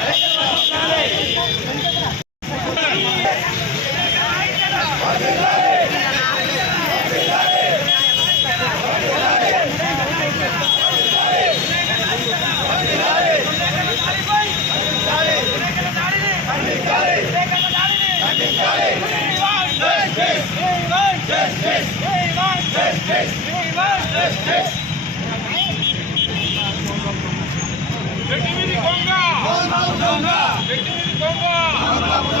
Yeah. విలేకరులపై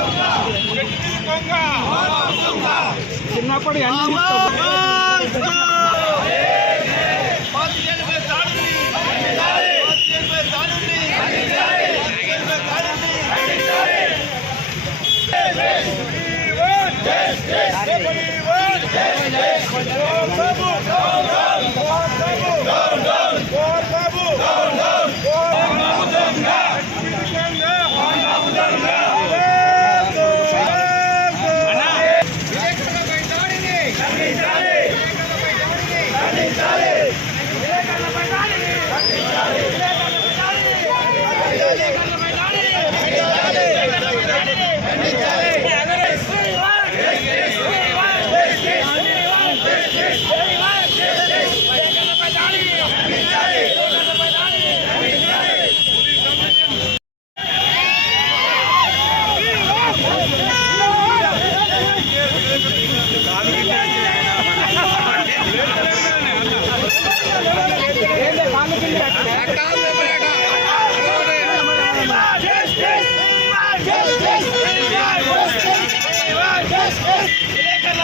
దాడిని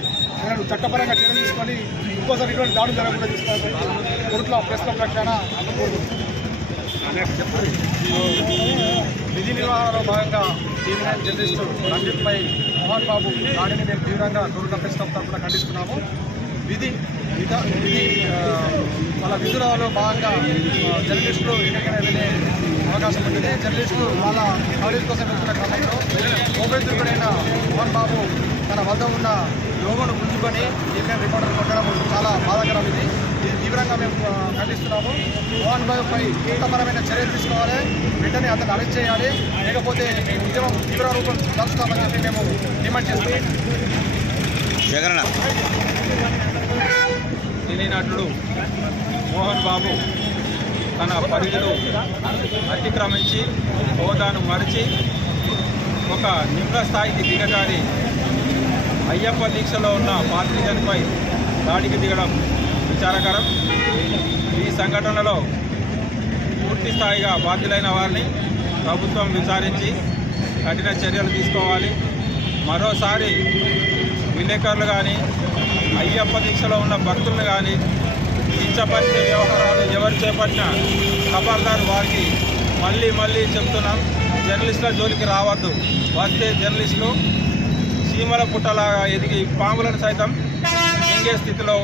నేను చట్టపరంగా చర్యలు తీసుకొని ఇంకోసారి ఇటువంటి దాడులు జరగకుండా తీసుకోవాలి. కోర్టులో ప్రెస్ క్లబ్ రక్షణ కోరుకుంటున్నాను విధి నిర్వహణలో భాగంగా టీవీ నైన్ జర్నలిస్టు రంజిత్పై మోహన్ బాబు దాడిని మేము తీవ్రంగా గౌరవ ప్రెస్ క్లబ్ తరఫున ఖండిస్తున్నాము. విధి విధ విధి వాళ్ళ విధులలో భాగంగా జర్నలిస్టులు ఎన్నికైనా వెళ్ళే అవకాశం ఉంటుంది. జర్నలిస్టులు వాళ్ళ కవరేజ్ కోసం వెళ్తున్న క్రమంలో కోపేంద్రుడైన మోహన్ బాబు తన వద్ద ఉన్న లోగోను పుంజుకొని టీవీ రిపోర్టర్ కొట్టడం చాలా బాధాకరం ఇది తీవ్రంగా మేము ఖండిస్తున్నాము. మోహన్ బాబుపై చట్టపరమైన చర్యలు తీసుకోవాలి. వెంటనే అతను అరెస్ట్ చేయాలి. లేకపోతే ఈ ఉద్యమం తీవ్ర రూపం దాల్చుతామని చెప్పి మేము డిమాండ్ చేస్తున్నాం. సినీ నటుడు మోహన్ బాబు తన పరిధిలో అతిక్రమించి హోదాను మరిచి ఒక నిమ్న స్థాయికి దిగజారి అయ్యప్ప దీక్షలో ఉన్న పాత్రిజన్పై దాడికి దిగడం విచారకరం. ఈ సంఘటనలో పూర్తి స్థాయిగా బాధ్యులైన వారిని ప్రభుత్వం విచారించి కఠిన చర్యలు తీసుకోవాలి. మరోసారి విలేకరులు కానీ అయ్యప్ప దీక్షలో ఉన్న భక్తులను కానీ కించపరిచే వ్యవహారాలు ఎవరు చేపట్టినా ఖబర్దారు వారికి మళ్ళీ మళ్ళీ చెప్తున్నాం జర్నలిస్టుల జోలికి రావద్దు. వస్తే జర్నలిస్టులు చీమల పుట్టలాగా ఎదిగి పాములను సైతం మింగే స్థితిలో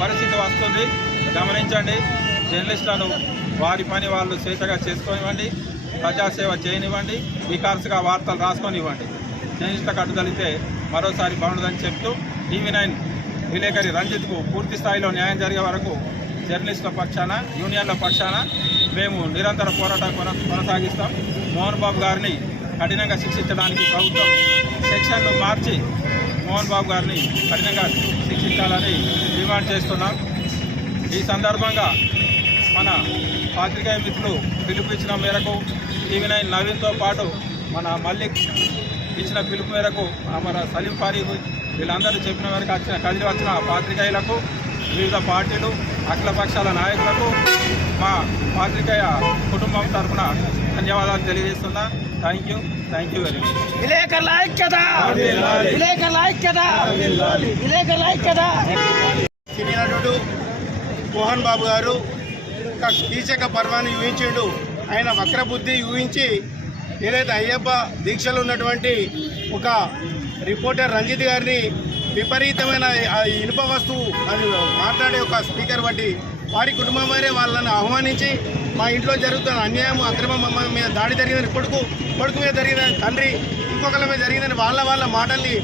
పరిస్థితి వస్తుంది. గమనించండి. జర్నలిస్టులను వారి పని వాళ్ళు స్వేచ్ఛగా చేసుకోనివ్వండి. ప్రజాసేవ చేయనివ్వండి. వికార్స్గా వార్తలు రాసుకొనివ్వండి. జర్నలిస్టుల కట్టుదలితే మరోసారి బాగుండదని చెప్తూ టీవీ నైన్ విలేకరి రంజిత్కు పూర్తి స్థాయిలో న్యాయం జరిగే వరకు జర్నలిస్టుల పక్షాన యూనియన్ల పక్షాన మేము నిరంతర పోరాటం కొన- కొనసాగిస్తాం. మోహన్ బాబు గారిని కఠినంగా శిక్షించడానికి ప్రభుత్వం సెక్షన్లు మార్చి మోహన్ బాబు గారిని కఠినంగా శిక్షించాలని డిమాండ్ చేస్తున్నాం. ఈ సందర్భంగా మన పాత్రికేయ మిత్రులు పిలుపు మేరకు టీవీ నైన్ నవీన్తో పాటు మన మల్లిక్ ఇచ్చిన పిలుపు మేరకు మన సలీం ఫారీక్ వీళ్ళందరూ చెప్పిన మేరకు వచ్చిన కదిలి వచ్చిన పాత్రికేయులకు వివిధ పార్టీలు అఖిల పక్షాల నాయకులకు మా పాత్రికేయ కుటుంబం తరఫున ధన్యవాదాలు తెలియజేస్తున్నా. Thank you thank you very much విలేకరుల ఐక్యత! విలేకరుల ఐక్యత! విలేకరుల ఐక్యత! సినీ నటుడు మోహన్ బాబు గారు కీచక పర్వాన్ని ఊహించిండు. ఆయన వక్రబుద్ధి ఊహించి ఏదైతే అయ్యప్ప దీక్షలో ఉన్నటువంటి ఒక రిపోర్టర్ రంజిత్ గారిని విపరీతమైన ఆ ఇనుప వస్తువు అది మాట్లాడే ఒక స్పీకర్ బట్టి వారి కుటుంబం వారే వాళ్ళని ఆహ్వానించి మా ఇంట్లో జరుగుతున్న అన్యాయం అక్రమం మీద దాడి జరిగిందని కొడుకు కొడుకు మీద జరిగిన తండ్రి ఇంకొకరి మీద జరిగిందని వాళ్ళ వాళ్ళ మాటల్ని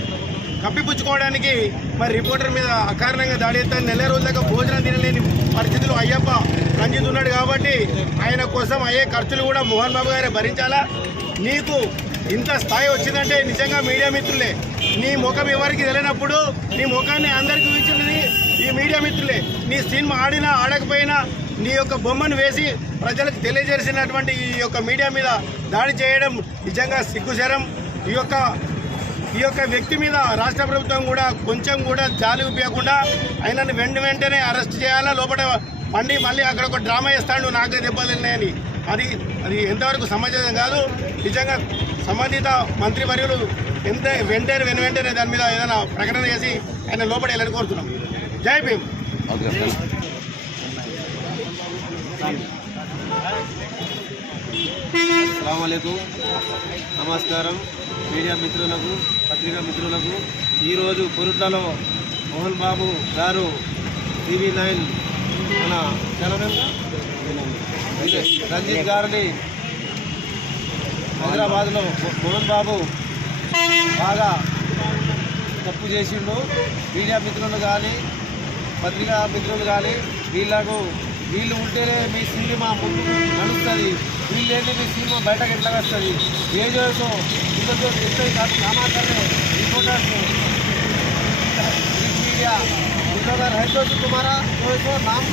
కప్పిపుచ్చుకోవడానికి మరి రిపోర్టర్ మీద అకారణంగా దాడి చేస్తాను నెల రోజులుగా భోజనం తినలేని పరిస్థితులు అయ్యప్ప రంజిత్ ఉన్నాడు కాబట్టి ఆయన కోసం అయ్యే ఖర్చులు కూడా మోహన్ బాబు గారే భరించాలా? నీకు ఇంత స్థాయి వచ్చిందంటే నిజంగా మీడియా మిత్రులే. నీ ముఖం ఎవరికి తెలియనప్పుడు నీ ముఖాన్ని అందరికీ చూపించినది ఈ మీడియా మిత్రులే నీ సినిమా ఆడినా ఆడకపోయినా నీ యొక్క బొమ్మను వేసి ప్రజలకు తెలియజేసినటువంటి ఈ యొక్క మీడియా మీద దాడి చేయడం నిజంగా సిగ్గుశరం. ఈ యొక్క ఈ యొక్క వ్యక్తి మీద రాష్ట్ర ప్రభుత్వం కూడా కొంచెం కూడా జాలి ఉపయోగకుండా ఆయనను వెంట వెంటనే అరెస్ట్ చేయాలా లోపల పండి మళ్ళీ అక్కడ ఒక డ్రామా వేస్తాడు నాకే దెబ్బతిన్నాయని అది అది ఎంతవరకు సమంజసం కాదు నిజంగా సంబంధిత మంత్రి వర్యులు ఎంత వెంటనే వెను వెంటనే దాని మీద ఏదైనా ప్రకటన చేసి ఆయన లోపల వెళ్ళని కోరుతున్నాం. జై భీమ్. అస్సలామలైకుం నమస్కారం. మీడియా మిత్రులకు పత్రికా మిత్రులకు ఈరోజు కొరుట్లలో మోహన్ బాబు గారు టీవీ నైన్ మన ఛానల్ రంజిత్ గారిని హైదరాబాద్లో మోహన్ బాబు బాగా తప్పు చేసిండు. మీడియా మిత్రులు కానీ పత్రికా మిత్రులు కానీ వీళ్ళకు వీళ్ళు ఉంటేనే మీ సినిమా ముందు నడుస్తుంది వీళ్ళు లేని మీ సినిమా బయటకు ఎట్లా వస్తుంది ఏ జోసో వీళ్ళతో ఎట్లా కాదు సమాచారం రిపోర్టర్స్ प्रिंट मीडिया उन लोग है तो जो तुम्हारा जो है सो नाम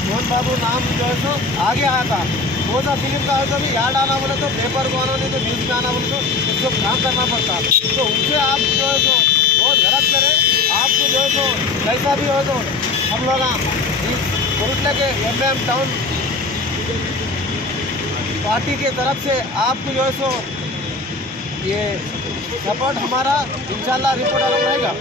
मोहन बाबू नाम जो है सो आगे आया था वो सा फिल्म का है तो भी याद आना बोले तो पेपर को आना नहीं तो न्यूज़ में आना बोले तो उसको काम करना पड़ता तो उनसे आप जो है सो बहुत गलत करें आपको जो कैसा भी हो तो हम लोग के एम एम टाउन पार्टी के तरफ़ से आपको जो है सो, ये सपोर्ट हमारा, इंशाल्लाह रिपोर्ट अलग रहेगा